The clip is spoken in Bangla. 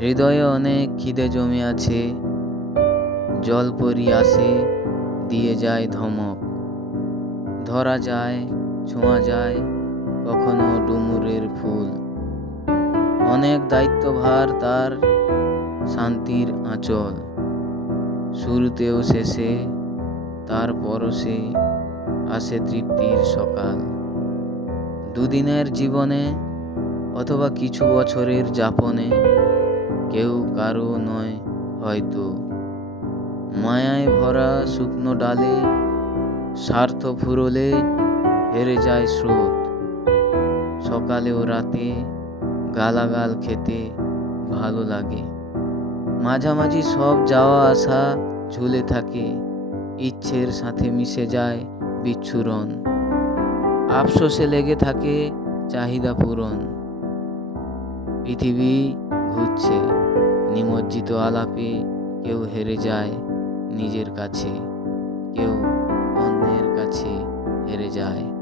হৃদয়ে অনেক খিদে জমে আছে। জল পরি আসে, দিয়ে যায় ধমক। ধরা যায়, ছোঁয়া যায় কখনো ডুমুরের ফুল। অনেক দায়িত্বভার তার শান্তির আঁচল। শুরুতেও শেষে, তার পরশে আসে তৃপ্তির সকাল। দুদিনের জীবনে অথবা কিছু বছরের যাপনে, কেউ কারও নয় হয়তো। মায়ায় ভরা শুকনো ডালে, স্বার্থ ফুরলে হেরে যায় স্রোত। সকালে ও রাতে গালাগাল খেতে ভালো লাগে। মাঝামাঝি সব যাওয়া আসা ঝুলে থাকে, ইচ্ছের সাথে মিশে যায় বিচ্ছুরণ। আফসোসে লেগে থাকে চাহিদা পূরণ। পৃথিবী ঘুরছে। নিমজ্জিত আলাপে কেউ হেরে যায় নিজের কাছে কেউ অন্যের কাছে হেরে যায়।